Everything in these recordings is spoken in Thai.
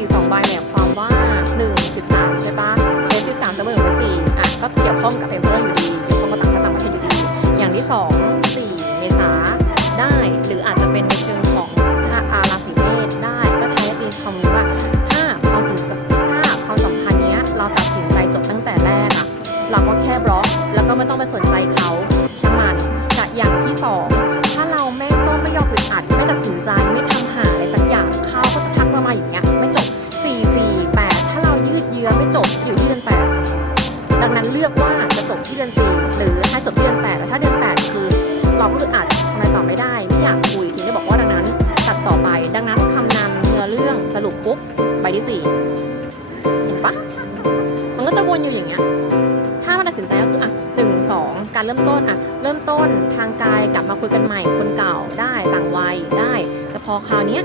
4 2ใบเนี่ยความว่า 1 13 ใช่ปะเ S 13จะเป็น1กับ4อะก็เกี่ยวข้องกับเอ็มเบอร์อยู่ดี เกี่ยวข้องกับต่างชาติต่างประเทศอยู่ดี อย่างที่ 2 4 เมษาได้ หรืออาจจะเป็นในเชิงของอาราศีเมษได้ ก็ทายตีคำว่าถ้าความสิ่พันธ์ถ้าความสัมพันธ์เนี้ยเราตัดสินใจจบตั้งแต่แรกอะเราก็แค่บล็อก แล้วก็ไม่ต้องไปสนใจเขาช่างมันแต่อย่างที่ 2 นั้นเลือกว่าจะจบที่เดือน4หรือถ้าจบที่เดือน8แต่ถ้าเดือน8คือ เราก็อึดอัดทำอะไรต่อไม่ได้ไม่อยากคุยทีนี้บอกว่าดังนั้นตัดต่อไป ดังนั้นคำนำเนื้อเรื่องสรุปปุ๊บใบที่4เห็นปะมันก็จะวนอยู่อย่างเงี้ยถ้ามันตัดสินใจก็คืออะหนึ่งสองการเริ่มต้นอะเริ่มต้นทางกายกลับมาคุยกันใหม่คนเก่าได้ต่างวัยได้ แต่พอคราวเนี้ย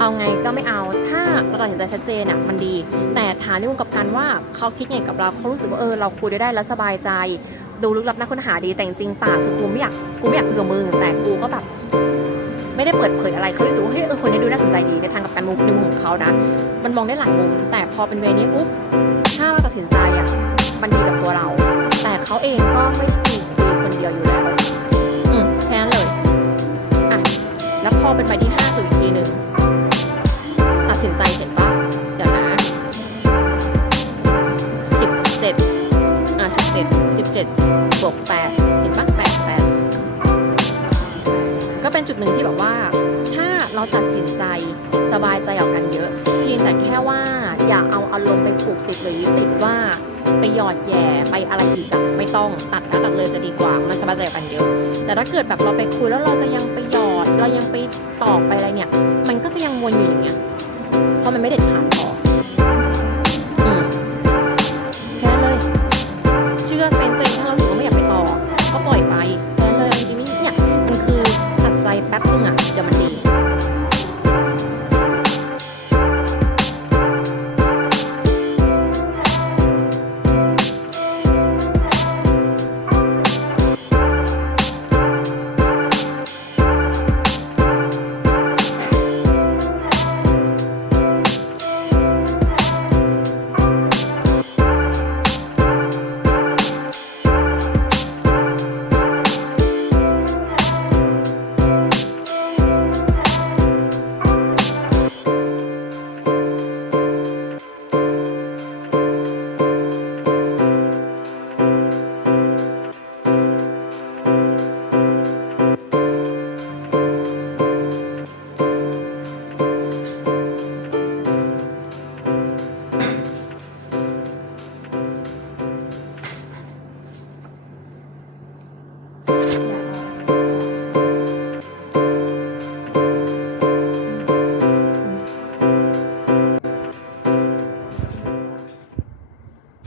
เอาไงก็ไม่เอา ถ้าเราตัดสินใจชัดเจนอะมันดี แต่ถามในมุมกับกันว่าเขาคิดไงกับเราเขารู้สึกว่าเออเราคุยได้ได้แล้วสบายใจ ดูลึกลับน่าค้นหาดีแต่จริงปากคือกูไม่อยากกูไม่อยากคุยกับมึงแต่กูก็แบบไม่ได้เปิดเผยอะไรเขารู้สึกว่าเฮ้ยเออคนนี้ดูน่าสนใจดีในทางกับการมุมในมุมของเขานะ มันมองได้หลายมุมแต่พอเป็นเวนี้ปุ๊บถ้าเราตัดสินใจอะมันดีกับตัวเรา แต่เขาเองก็ไม่ได้มีคุยคนเดียวอยู่แล้วอืมแค่นั้นเลยอะแล้วพอเป็นใบที่ห้าสู่อีกทีหนึ่ง สินใจเสร็จปะเดี๋ยวนะสิบเจ็ดอะสิบเจ็ดสิบเจ็ดบวกแปดเห็นปะแปดแปดก็เป็นจุดหนึ่งที่แบบว่า ถ้าเราตัดสินใจสบายใจออกกันเยอะ เพียงแต่แค่ว่าอย่าเอาอารมณ์ไปผูกติดหรือยึดติดว่าไปหยอดแย่ไปอะไรอีกอะไม่ต้องตัดแล้วตัดเลยจะดีกว่า มันสบายใจกันเยอะ แต่ถ้าเกิดแบบเราไปคุยแล้วเราจะยังไปหยอด เรายังไปตอกไปอะไรเนี่ย มันก็จะยังวนอยู่อย่างเงี้ย เพราะมันไม่เด็ดขาดพอ